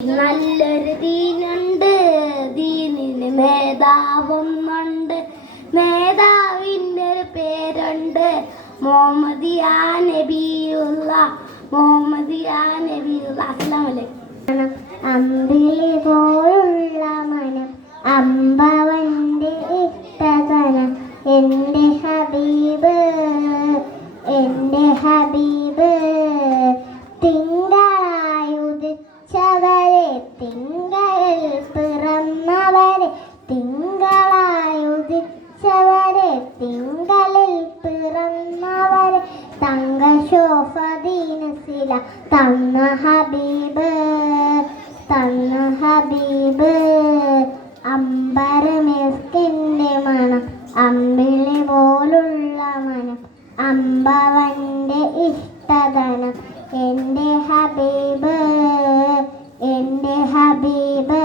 നല്ലൊരു ദീനുണ്ട്, ദീനിന് മേധാവൊന്നുണ്ട്, മേധാവിൻ്റെ ഒരു പേരുണ്ട് മുഹമ്മദിയാ നബിയുള്ള, മുഹമ്മദിയാ നബിയുള്ള. അസ്സലാമു അലൈക്കും. അമ്പിളി പോലുള്ള മനം അമ്പവന്റെ ഇഷ്ടതനം, എൻ്റെ ഹബീബ് എൻ്റെ ഹബീബ്. തിങ്കളായി ഉദിച്ചവരെ, തിങ്കളിൽ പിറന്നവരെ, തിങ്കളായി ഉദിച്ചവരെ, തിങ്കളിൽ പിറന്നവരെ, തങ്ക ശോഭദീനസില തന്ന ഹബീബ് തന്ന ഹബീബ്. അമ്പരമിസ്കിൻ്റെ മണം അമ്പിളി പോലുള്ള മനം അമ്പവന്റെ ഇഷ്ടതനം, എൻ്റെ ഹബീബ് എൻ്റെ ഹബീബ്.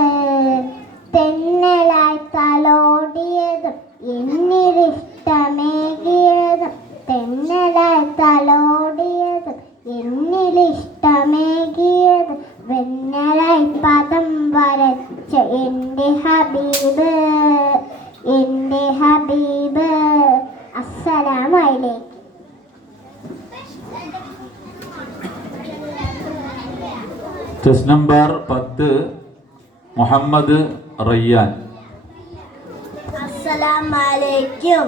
തെന്നലായി തലോടിയതും എന്നിലിഷ്ടമേകിയതും, തെന്നലായി തലോടിയതും എന്നിലിഷ്ടമേകിയതും, വെന്നലായി പദം വരച്ച എൻ്റെ ഹബീബ് എൻ്റെ ഹബീബ്. അസ്സലാമു അലൈക്കും. Test number 10 Muhammad Rayyan. അസ്സലാമു അലൈക്കും.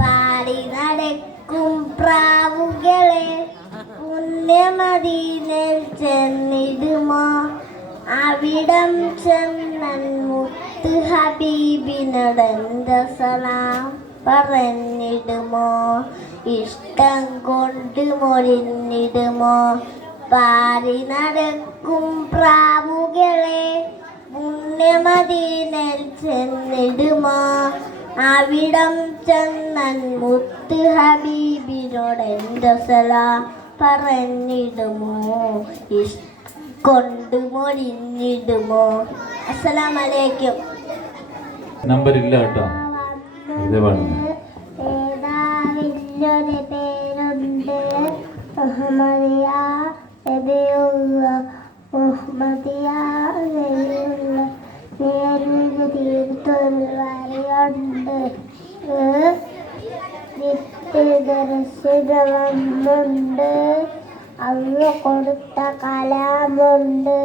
പാടി നടക്കും പ്രാവുകളെ പുണ്യമദീനയിൽ ചെന്നിടുമോ, അവിടം ചെന്നൻ മുത്ത് ഹബീബിനോടെന്ത സലാം പറഞ്ഞിടുമോ, ഇഷ്ടം കൊണ്ട് മൊഴിഞ്ഞിടുമോ. പാടി നടക്കും പ്രാവുകളെ പുണ്യമദീനയിൽ ചെന്നിടുമോ, അവിടം ചെന്നൻ മുത്ത് ഹബീബിനോടെന്ത സലാം പറഞ്ഞിടുമോ, കൊണ്ട് മൊഴിഞ്ഞിടുമോ. അസ്സലാമു അലൈക്കും. നമ്പർ ഇല്ല കേട്ടോ. ഏതാവില്ലൊരു പേരുണ്ട് മുഹമ്മദിയാ നബിയുള്ള, മുഹമ്മദിയാ നബിയുള്ള. നേരിട്ട് തീർത്തൊരു വരയുണ്ട്, നിത്യദർശനമുണ്ട്, അന്ന് കൊടുത്ത കലാമുണ്ട്,